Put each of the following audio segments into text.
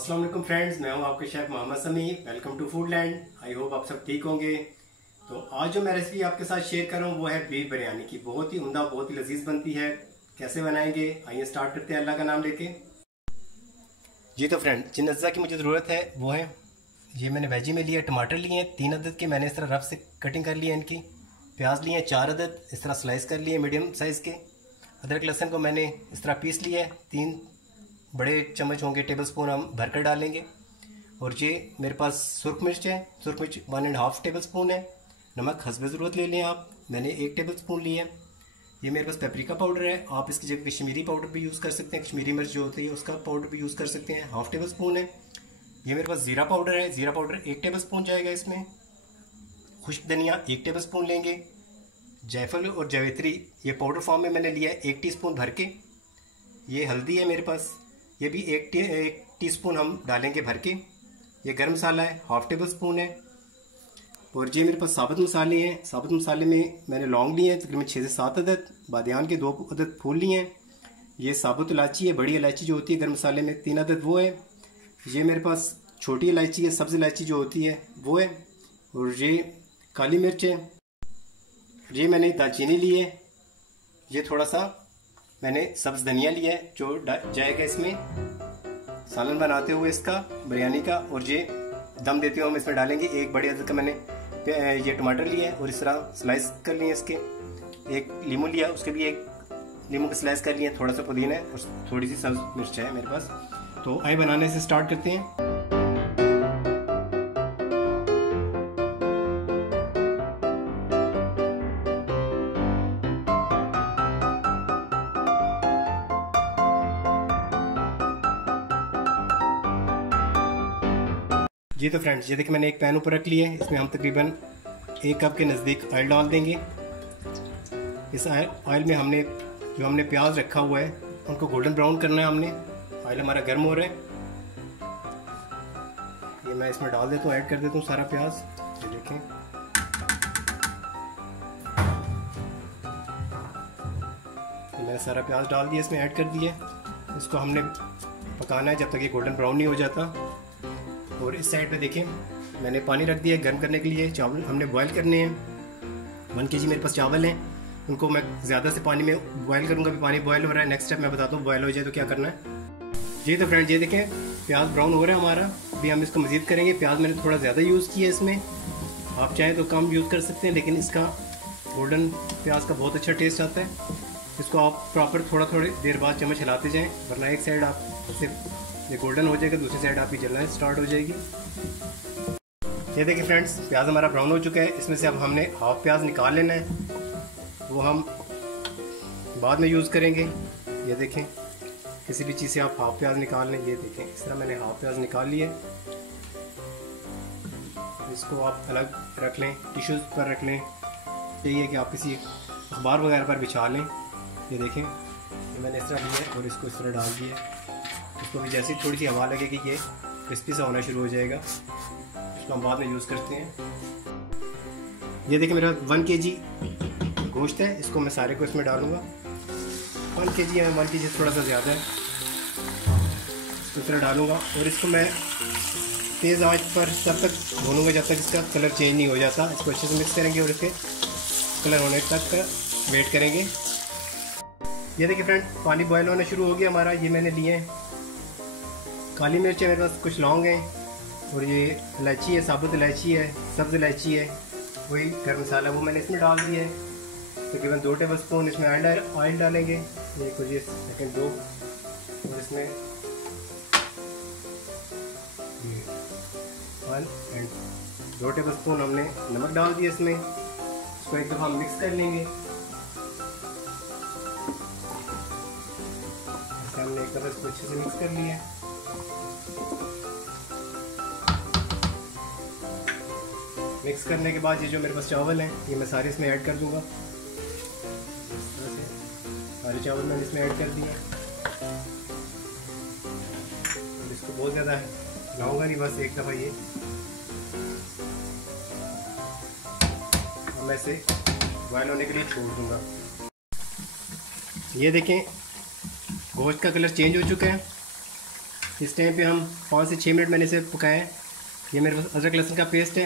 अस्सलाम वालेकुम फ्रेंड्स, मैं हूं आपके chef Mohammad Sami. Welcome to Foodland. I hope आप सब ठीक होंगे। तो आज जो मैं रेसिपी आपके साथ शेयर कर रहा हूं वो है बीफ बिरयानी की। बहुत ही उम्दा, बहुत ही लजीज बनती है। कैसे बनाएंगे, आइए स्टार्ट करते हैं अल्लाह का नाम लेके। जी तो फ्रेंड, जिन अज्जा की मुझे ज़रूरत है वो है, ये मैंने वेजी में लिया, टमाटर लिए हैं 3 अदद के, मैंने इस तरह रफ से कटिंग कर ली है इनकी। प्याज लिए हैं 4 अदद, इस तरह स्लाइस कर लिए मीडियम साइज़ के। अदरक लहसुन को मैंने इस तरह पीस लिया है, 3 बड़े चम्मच होंगे, टेबल स्पून हम भरकर डालेंगे। और ये मेरे पास सुरख मिर्च है, सुरख मिर्च 1.5 टेबल स्पून है। नमक हस्ब ज़रूरत ले लें आप, मैंने 1 टेबल स्पून लिया है। ये मेरे पास पेपरिका पाउडर है, आप इसकी जगह कश्मीरी पाउडर भी यूज़ कर सकते हैं, कश्मीरी मिर्च जो होती है उसका पाउडर भी यूज़ कर सकते हैं, 1/2 टेबल स्पून है। ये मेरे पास ज़ीरा पाउडर है, ज़ीरा पाउडर 1 टेबल स्पून जाएगा इसमें। खुश्क धनिया 1 टेबल स्पून लेंगे। जायफल और जावित्री ये पाउडर फॉर्म में मैंने लिया है 1 टीस्पून भर के। ये हल्दी है मेरे पास, ये भी 1 टीस्पून हम डालेंगे भर के। ये गरम मसाला है, 1/2 टेबल स्पून है। और ये मेरे पास साबुत मसाले हैं। साबुत मसाले में मैंने लौंग लिए हैं तकरीबन 6 से 7 अदद, बादियान के 2 अदद फूल लिए हैं। ये साबुत इलायची है, बड़ी इलायची जो होती है गरम मसाले में 3 अदद वो है। ये मेरे पास छोटी इलायची है, सब्ज़ इलायची जो होती है वो है। और ये काली मिर्च है। ये मैंने दालचीनी ली है। ये थोड़ा सा मैंने सब्ज़ धनिया लिया है जो जाएगा इसमें सालन बनाते हुए इसका बिरयानी का। और ये दम देते हुए हम इसमें डालेंगे। 1 बड़े अदद का मैंने ये टमाटर लिया है और इस तरह स्लाइस कर लिए इसके। 1 लीमू लिया, उसके भी 1 लीमू का स्लाइस कर लिए। थोड़ा सा पुदीना है और थोड़ी सी सब्ज़ मिर्च है मेरे पास। तो आइए बनाने से स्टार्ट करते हैं। जी तो फ्रेंड्स, ये देखिए मैंने एक पैन ऊपर रख लिया है, इसमें हम तकरीबन 1 कप के नज़दीक ऑयल डाल देंगे। इस ऑयल में हमने प्याज रखा हुआ है उनको गोल्डन ब्राउन करना है हमने। ऑयल हमारा गर्म हो रहा है, ये मैं इसमें डाल देता हूँ, ऐड कर देता हूँ सारा प्याज। ये देखें, ये मैंने सारा प्याज डाल दिया, इसमें ऐड कर दिया। इसको हमने पकाना है जब तक ये गोल्डन ब्राउन नहीं हो जाता। और इस साइड पे देखें मैंने पानी रख दिया है गर्म करने के लिए। चावल हमने बॉयल करने हैं। 1 kg मेरे पास चावल हैं, उनको मैं ज़्यादा से पानी में बॉयल करूँगा। अभी पानी बॉयल हो रहा है, नेक्स्ट स्टेप मैं बताता हूँ बॉयल हो जाए तो क्या करना है। जी तो फ्रेंड, ये देखें प्याज ब्राउन हो रहा है हमारा। अभी हम इसको मज़ीद करेंगे। प्याज मैंने थोड़ा ज़्यादा यूज़ किया है इसमें, आप चाहें तो कम यूज़ कर सकते हैं, लेकिन इसका गोल्डन प्याज का बहुत अच्छा टेस्ट आता है। इसको आप प्रॉपर थोड़ी देर बाद चम्मच हिलाते जाएँ, वरना एक साइड आप उसे ये गोल्डन हो जाएगा, दूसरी साइड आपकी जलना स्टार्ट हो जाएगी। ये देखिए फ्रेंड्स, प्याज हमारा ब्राउन हो चुका है। इसमें से अब हमने 1/2 प्याज निकाल लेना है, वो हम बाद में यूज़ करेंगे। ये देखें, किसी भी चीज़ से आप 1/2 प्याज निकाल लें। ये देखें इस तरह मैंने 1/2 प्याज निकाल लिए। इसको आप अलग रख लें, टिश्यूज़ पर रख लें। यही है कि आप किसी अखबार वगैरह पर बिछा लें। ये देखें, ये मैंने इस तरह लिया और इसको इस तरह डाल दिया। इसको भी जैसे थोड़ी सी हवा लगेगी ये क्रिस्पी सा होना शुरू हो जाएगा। इसको हम बाद में यूज़ करते हैं। ये देखिए मेरा 1 kg गोश्त है, इसको मैं सारे को इसमें डालूँगा। 1 kg है, 1 kg थोड़ा सा ज़्यादा है। इसको इस तरह डालूँगा और इसको मैं तेज़ आंच पर तब तक भूनूँगा जब तक इसका कलर चेंज नहीं हो जाता। इसको अच्छे से मिक्स करेंगे और इसके कलर होने तक वेट करेंगे। ये देखिए फ्रेंड, पानी बॉयल होना शुरू हो गया हमारा। ये मैंने लिए हैं काली मिर्च है मेरे पास, कुछ लौंग हैं और ये इलायची है, साबुत इलायची है, सब्ज़ इलायची है, वही गर्म मसाला वो मैंने इसमें डाल दिया है। तकरीबन 2 टेबल स्पून इसमें ऑयल डालेंगे। ये कुछ सेकेंड 2 और इसमें 1 एंड 2 टेबल स्पून हमने नमक डाल दिया इसमें। इसको एक दफ़ा मिक्स कर लेंगे। हमने एक दफ़ा इसको अच्छे से मिक्स कर लिया। मिक्स करने के बाद ये जो मेरे पास चावल हैं ये मैं सारे इसमें ऐड कर दूंगा। इस तरह से सारे चावल मैंने इसमें ऐड कर दिए। और इसको बहुत ज़्यादा हिलाऊंगा नहीं, बस एक दफ़ा ये मैं इसे बॉयल होने के लिए छोड़ दूंगा। ये देखें गोश्त का कलर चेंज हो चुका है। इस टाइम पे हम 5 से 6 मिनट मैंने इसे पकाया है। ये मेरे पास अदरक लहसुन का पेस्ट है,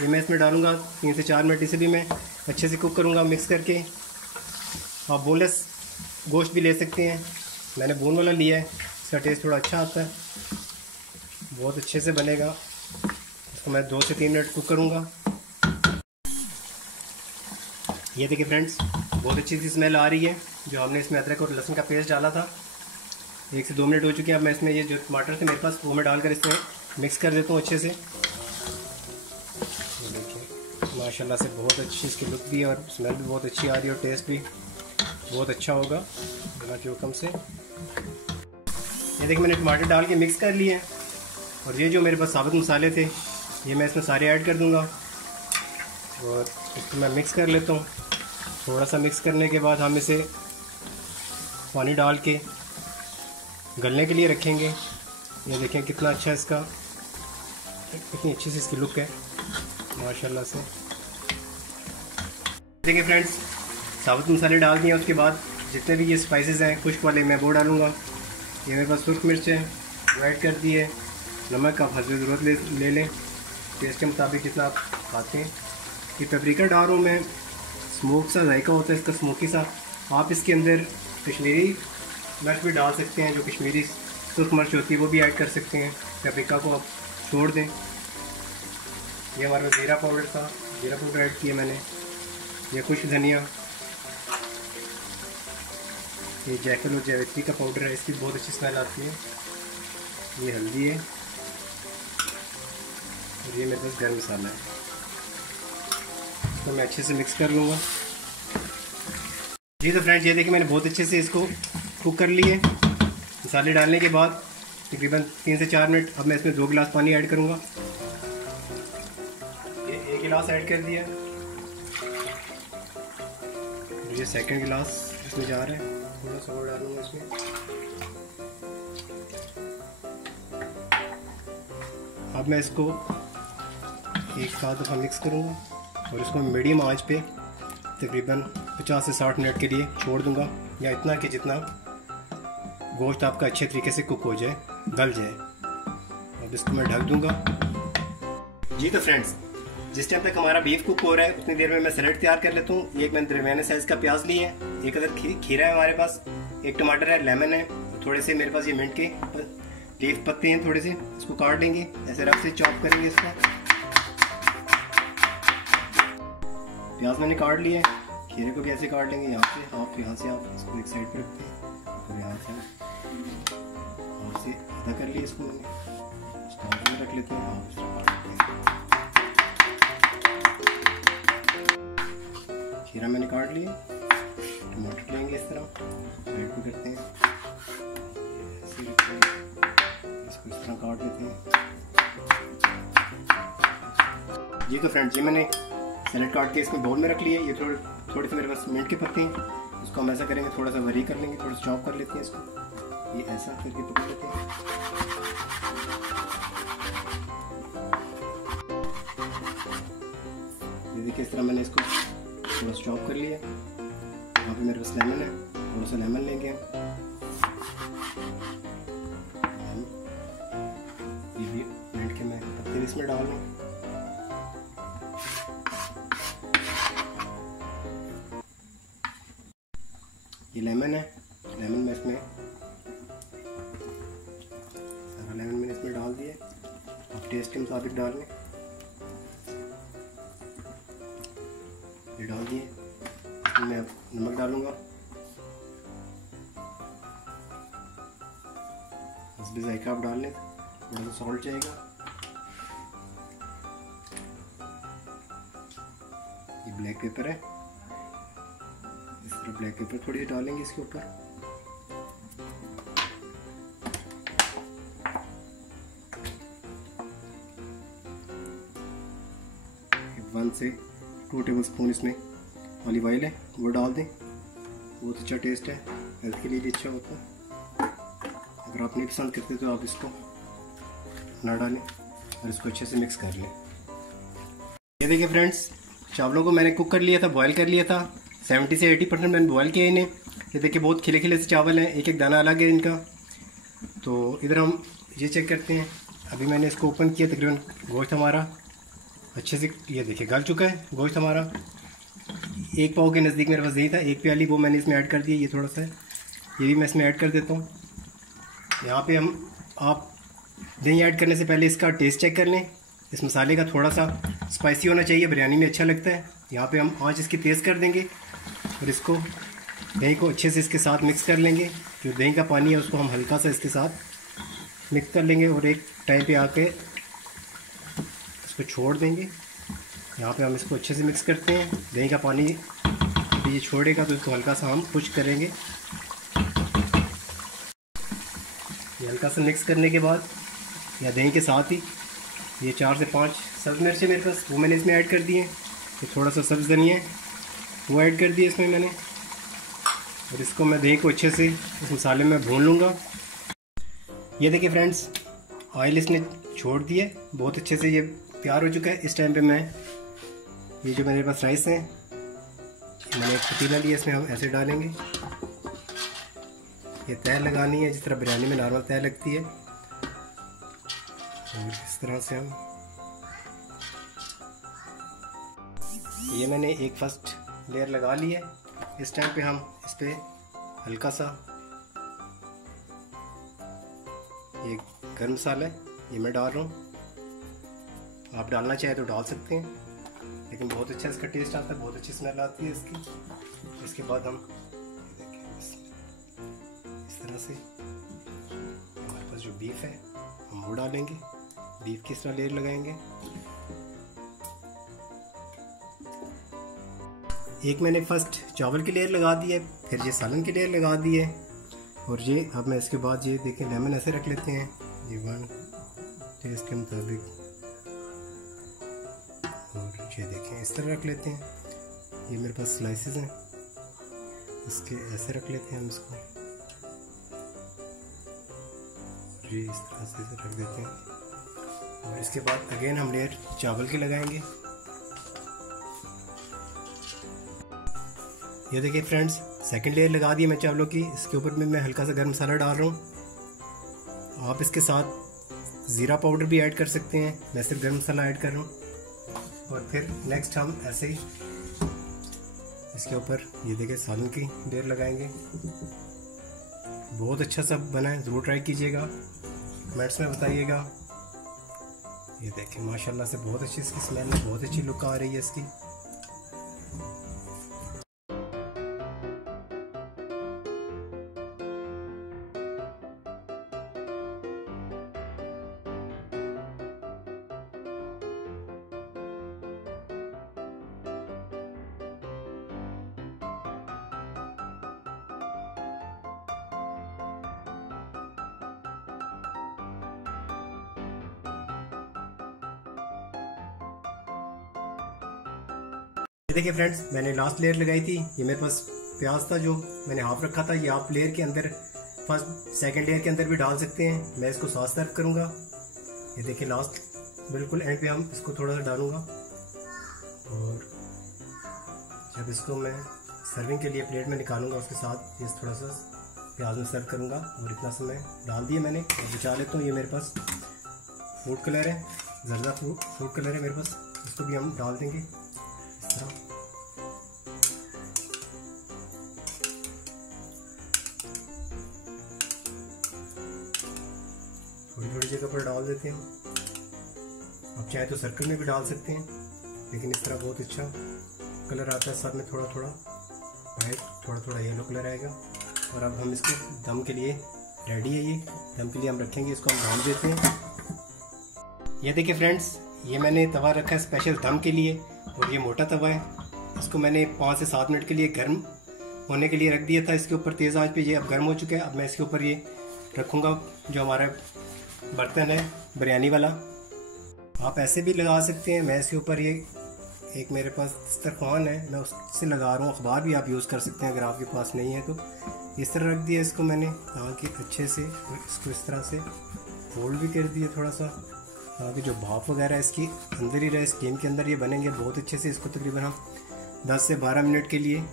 ये मैं इसमें डालूँगा 3 से 4 मिनट। इसे भी मैं अच्छे से कुक करूँगा मिक्स करके। आप बोनलेस गोश्त भी ले सकते हैं, मैंने बोन वाला लिया है, इसका टेस्ट थोड़ा अच्छा आता है, बहुत अच्छे से बनेगा। इसको मैं 2 से 3 मिनट कुक करूँगा। ये देखिए फ्रेंड्स, बहुत अच्छी सी स्मेल आ रही है जो हमने इसमें अदरक और लहसुन का पेस्ट डाला था। 1 से 2 मिनट हो चुके हैं। अब मैं इसमें ये जो टमाटर थे मेरे पास वो मैं डालकर इसमें मिक्स कर देता हूँ अच्छे से। देखिए माशाल्लाह से बहुत अच्छी इसकी लुक भी है और स्मेल भी बहुत अच्छी आ रही है और टेस्ट भी बहुत अच्छा होगा बिना जोखम से। ये देखिए मैंने टमाटर डाल के मिक्स कर लिए हैं और ये जो मेरे पास साबुत मसाले थे ये मैं इसमें सारे ऐड कर दूँगा और इसको मैं मिक्स कर लेता हूँ। थोड़ा सा मिक्स करने के बाद हम इसे पानी डाल के गलने के लिए रखेंगे। ये देखें कितना अच्छा इसका, कितनी अच्छी सी इसकी लुक है माशाल्लाह से। देखिए फ्रेंड्स, साबुत मसाले डाल दिए, उसके बाद जितने भी ये स्पाइसेस हैं खुश्क वाले मैं वो डालूँगा। ये मेरे पास सुर्ख मिर्च है वो ऐड कर दी है। नमक आप हस्ब ज़रूरत ले लें, टेस्ट के मुताबिक जितना आप खाते हैं। ये पेपरिका डाल रहा हूँ मैं, स्मोक सा जायका होता है इसका, स्मोकी सा। आप इसके अंदर कश्मीरी मिर्च भी डाल सकते हैं, जो कश्मीरी सुर्ख मिर्च होती है वो भी ऐड कर सकते हैं। पेपरिका को आप छोड़ दें। ये हमारा ज़ीरा पाउडर था, ज़ीरा पाउडर ऐड किया मैंने। ये खुश्क धनिया, ये जैफल और जावित्री का पाउडर है, इसकी बहुत अच्छी स्मेल आती है। ये हल्दी है और ये मेरे पास गर्म मसाला है। तो मैं अच्छे से मिक्स कर लूँगा। जी तो फ्रेंड्स, ये देखिए मैंने बहुत अच्छे से इसको कुक कर लिए मसाले डालने के बाद तकरीबन 3 से 4 मिनट। अब मैं इसमें 2 गिलास पानी ऐड करूँगा। ये 1 गिलास ऐड कर दिया, ये सेकंड गिलास इसमें जा रहा है। थोड़ा सा और डालूँगा इसमें। अब मैं इसको एक साथ दफ़ा मिक्स करूँगा और इसको मीडियम आंच पे तकरीबन 50 से 60 मिनट के लिए छोड़ दूंगा, या इतना कि जितना गोश्त आपका अच्छे तरीके से कुक हो जाए, गल जाए। अब इसको मैं ढक दूंगा। जी तो फ्रेंड्स, जिस टाइम तक हमारा बीफ कुक हो रहा है उतनी देर में मैं सैलेड तैयार कर लेता हूँ। एक मैंने दरमियाने साइज़ का प्याज लिया है, 1 अदद खीरा है हमारे पास, 1 टमाटर है, लेमन है, थोड़े से मेरे पास ये मिंट के लीफ पत्ते हैं थोड़े से, इसको काट लेंगे, ऐसे रफ से चॉप करेंगे इसका। प्याज मैंने काट लिया है, खीरे को भी ऐसे काट लेंगे, यहाँ से हाफ, यहाँ से आप इसको एक साइड पे रखते हैं और यहाँ से हाफ से आधा कर लिया इसको मैंने रख लेते हैं, हाफ से काट लेते हैं। खीरा मैंने काट लिया, टमाटर लेंगे इस तरह साइड पे करते हैं, ऐसे रखते हैं, इसको इस तरह काट लेते हैं। जी तो फ्रेंड्स, ये मैंने सैलेड काट के इसमें बाउल में रख लिया। ये थोड़े से मेरे पास मिंट के पत्ते हैं, इसको हम ऐसा करेंगे, थोड़ा सा वरी कर लेंगे, थोड़ा सा चॉप कर लेते हैं इसको, ये ऐसा करके पकड़ लेते हैं। ये देखिए इस तरह मैंने इसको थोड़ा सा चॉप कर लिया। यहाँ पे मेरे पास लेमन है, थोड़ा सा लेमन लेंगे। ये भी मिंट के मैं पत्ते इसमें डाल लूँ। ये लेमन है, लेमन में इसमें सारा लेमन मैंने इसमें डाल दिया। आप टेस्ट के मुताबिक डाल लें, ये डाल दिए। इसमें मैं नमक डालूंगा, हस्ब ज़ायका आप डाल लें, थोड़ा सा सॉल्ट जाएगा। ये ब्लैक पेपर है, इस तरह ब्लैक पेपर थोड़ी सी डालेंगे इसके ऊपर। 1 से 2 टेबल स्पून इसमें ऑलिव ऑयल है वो डाल दें, बहुत अच्छा टेस्ट है, हेल्थ के लिए भी अच्छा होता है। अगर आप नहीं पसंद करते तो आप इसको ना डालें और इसको अच्छे से मिक्स कर लें। ये देखिए फ्रेंड्स, चावलों को मैंने कुक कर लिया था, बॉयल कर लिया था, 70 से 80% मैंने बॉयल किया इन्हें। ये देखिए बहुत खिले खिले से चावल हैं, एक एक दाना अलग है इनका। तो इधर हम ये चेक करते हैं। अभी मैंने इसको ओपन किया, तकरीबन गोश्त हमारा अच्छे से ये देखिए गल चुका है। गोश्त हमारा 1 पाव के नज़दीक मेरे पास दही था, 1 प्याली, वो मैंने इसमें ऐड कर दिया। ये थोड़ा सा ये भी मैं इसमें ऐड कर देता हूँ। यहाँ पे आप दही ऐड करने से पहले इसका टेस्ट चेक कर लें। इस मसाले का थोड़ा सा स्पाइसी होना चाहिए, बिरयानी में अच्छा लगता है। यहाँ पे हम आंच इसकी तेज़ कर देंगे और इसको दही को अच्छे से इसके साथ मिक्स कर लेंगे। जो दही का पानी है उसको हम हल्का सा इसके साथ मिक्स कर लेंगे और एक टाइम पे आके इसको छोड़ देंगे। यहाँ पे हम इसको अच्छे से मिक्स करते हैं। दही का पानी ये छोड़ेगा तो इसको हल्का सा हम पुश करेंगे। ये हल्का सा मिक्स करने के बाद या दही के साथ ही ये 4 से 5 सब्ज़ मिर्चें मेरे पास, वो मैंने इसमें ऐड कर दिए। ये थोड़ा सा सब्ज़ धनिया है वो ऐड कर दिए इसमें मैंने, और इसको मैं दही को अच्छे से इस मसाले में भून लूँगा। ये देखिए फ्रेंड्स, ऑयल इसने छोड़ दिया, बहुत अच्छे से ये तैयार हो चुका है। इस टाइम पे मैं ये जो मेरे पास राइस है, मैंने एक पतीला लिया, इसमें हम ऐसे डालेंगे। ये तय लगानी है जिस तरह बिरयानी में नॉर्मल तय लगती है, और इस तरह से हम ये मैंने एक फर्स्ट लेयर लगा ली है। इस टाइम पे हम इस पर हल्का सा ये गर्म मसाला है ये मैं डाल रहा हूँ। आप डालना चाहे तो डाल सकते हैं, लेकिन बहुत अच्छा इसका टेस्ट आता है, बहुत अच्छी स्मेल आती है इसकी। इसके बाद हम देखिए इस तरह से हमारे पास जो बीफ है हम वो डालेंगे। बीफ की इस तरह लेयर लगाएंगे। एक मैंने फर्स्ट चावल की लेयर लगा दी है, फिर ये सालन की लेयर लगा दी है, और ये अब मैं इसके बाद ये देखें लेमन ऐसे रख लेते हैं, ये 1 टेस्ट के मुताबिक, और ये देखें इस तरह रख लेते हैं। ये मेरे पास स्लाइसेस हैं, इसके ऐसे रख लेते हैं हम इसको, ये इस तरह से रख देते हैं। और इसके बाद अगेन हम लेयर चावल की लगाएंगे। ये देखिए फ्रेंड्स, सेकंड लेयर लगा दी मैं चावलों की। इसके ऊपर में मैं हल्का सा गर्म मसाला डाल रहा हूँ। आप इसके साथ ज़ीरा पाउडर भी ऐड कर सकते हैं, मैं सिर्फ गर्म मसाला ऐड कर रहा हूँ। और फिर नेक्स्ट हम ऐसे ही इसके ऊपर ये देखिए सालन की लेयर लगाएंगे। बहुत अच्छा सा बना है, ज़रूर ट्राई कीजिएगा, कमेंट्स में बताइएगा। ये देखिए माशाल्लाह से बहुत अच्छी इसकी स्मेल है, बहुत अच्छी लुक आ रही है इसकी। देखिए फ्रेंड्स, मैंने लास्ट लेयर लगाई थी। ये मेरे पास प्याज था जो मैंने हाफ रखा था, ये आप लेयर के अंदर फर्स्ट सेकंड लेयर के अंदर भी डाल सकते हैं। मैं इसको साथ सर्व करूंगा। ये देखिए लास्ट बिल्कुल एंड पे हम इसको थोड़ा सा डालूंगा, और जब इसको मैं सर्विंग के लिए प्लेट में निकालूंगा उसके साथ ये थोड़ा सा प्याज में सर्व करूंगा। और इतना सा मैं डाल दिया मैंने, और बचा लेता हूँ। ये मेरे पास फूड कलर है, जर्दा फूड कलर है मेरे पास, इसको भी हम डाल देंगे इस तरह। थोड़ी थोड़ी जगह पर डाल देते हैं। आप चाहे तो सर्कल में भी डाल सकते हैं, लेकिन इस तरह बहुत अच्छा कलर आता है। साथ में थोड़ा थोड़ा वाइट, थोड़ा थोड़ा येलो कलर आएगा। और अब हम इसको दम के लिए रेडी है। ये दम के लिए हम रखेंगे, इसको हम ढाल देते हैं। ये देखिए फ्रेंड्स, ये मैंने तवा रखा है स्पेशल दम के लिए, और ये मोटा तवा है। इसको मैंने 5 से 7 मिनट के लिए गर्म होने के लिए रख दिया था इसके ऊपर तेज़ आंच पे। ये अब गर्म हो चुका है। अब मैं इसके ऊपर ये रखूँगा जो हमारा बर्तन है बिरयानी वाला। आप ऐसे भी लगा सकते हैं। मैं इसके ऊपर ये एक मेरे पास दस्तरखान है, मैं उससे लगा रहा हूँ। अखबार भी आप यूज़ कर सकते हैं अगर आपके पास नहीं है तो। इस तरह रख दिया इसको मैंने, ताकि अच्छे से इसको इस तरह से फोल्ड भी कर दिए थोड़ा सा, ताकि जो भाप वगैरह इसकी अंदर ही रहे, स्टीम के अंदर ये बनेंगे बहुत अच्छे से। इसको तकरीबन हम 10 से 12 मिनट के लिए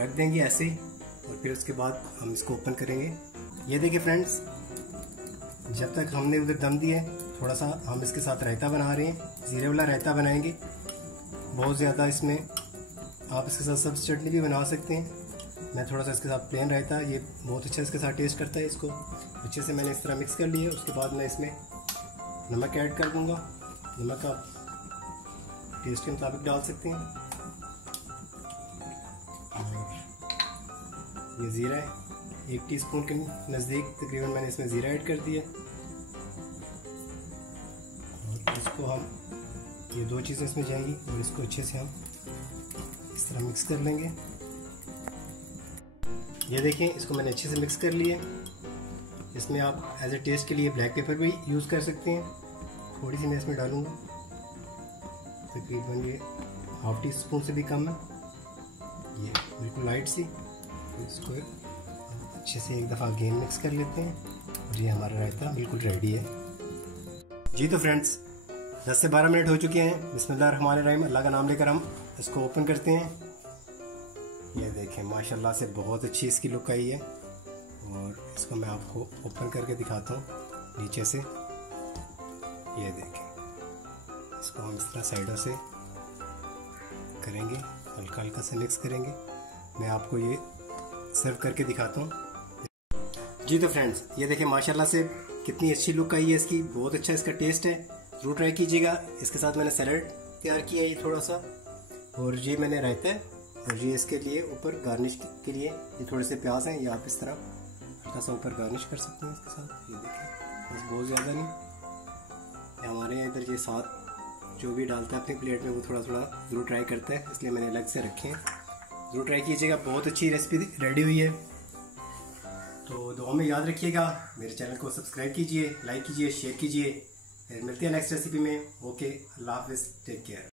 रख देंगे ऐसे ही, और फिर उसके बाद हम इसको ओपन करेंगे। ये देखिए फ्रेंड्स, जब तक हमने उधर दम दिए, थोड़ा सा हम इसके साथ रायता बना रहे हैं, ज़ीरे वाला रायता बनाएंगे। बहुत ज़्यादा इसमें आप इसके साथ सब्ज़ी चटनी भी बना सकते हैं। मैं थोड़ा सा इसके साथ प्लेन रायता, ये बहुत अच्छा इसके साथ टेस्ट करता है। इसको अच्छे से मैंने इस तरह मिक्स कर लिया। उसके बाद मैं इसमें नमक ऐड कर दूंगा। नमक आप टेस्ट के मुताबिक डाल सकते हैं। और ये ज़ीरा है, 1 टीस्पून के नज़दीक तकरीबन मैंने इसमें ज़ीरा ऐड कर दिया। और इसको हम, ये 2 चीज़ें इसमें जाएंगी और इसको अच्छे से हम इस तरह मिक्स कर लेंगे। ये देखें, इसको मैंने अच्छे से मिक्स कर लिया। इसमें आप एज ए टेस्ट के लिए ब्लैक पेपर भी यूज़ कर सकते हैं। थोड़ी सी मैं इसमें डालूँगा, तकरीबन ये 1/2 टीस्पून से भी कम है, ये बिल्कुल लाइट सी। इसको अच्छे से एक दफ़ा अगेन मिक्स कर लेते हैं और ये हमारा रायता बिल्कुल रेडी है। जी तो फ्रेंड्स, 10 से 12 मिनट हो चुके हैं। बिस्मिल्लाहिर्रहमानिर्रहीम, अल्लाह का नाम लेकर हम इसको ओपन करते हैं। ये देखें, माशाल्लाह से बहुत अच्छी इसकी लुक आई है। और इसको मैं आपको ओपन करके दिखाता हूँ नीचे से। ये देखें, इसको हम इस तरह साइडों से करेंगे, हल्का हल्का से मिक्स करेंगे। मैं आपको ये सर्व करके दिखाता हूँ। जी तो फ्रेंड्स, ये देखें माशाल्लाह से कितनी अच्छी लुक आई है इसकी। बहुत अच्छा इसका टेस्ट है, ज़रूर ट्राई कीजिएगा। इसके साथ मैंने सैलड तैयार किया है ये थोड़ा सा, और ये मैंने रायता है, और ये इसके लिए ऊपर गार्निश के लिए ये थोड़े से प्याज हैं, ये आप इस तरह हल्का सा ऊपर गार्निश कर सकते हैं इसके साथ। ये देखें, बस बहुत ज़्यादा नहीं। हमारे यहाँ इधर ये साथ जो भी डालता है अपनी प्लेट में वो थोड़ा थोड़ा ज़रूर ट्राई करता है, इसलिए मैंने अलग से रखे हैं। ज़रूर ट्राई कीजिएगा, बहुत अच्छी रेसिपी रेडी हुई है। तो दुआ में याद रखिएगा, मेरे चैनल को सब्सक्राइब कीजिए, लाइक कीजिए, शेयर कीजिए। फिर मिलते हैं नेक्स्ट रेसिपी में। ओके, अल्लाह हाफिज़, टेक केयर।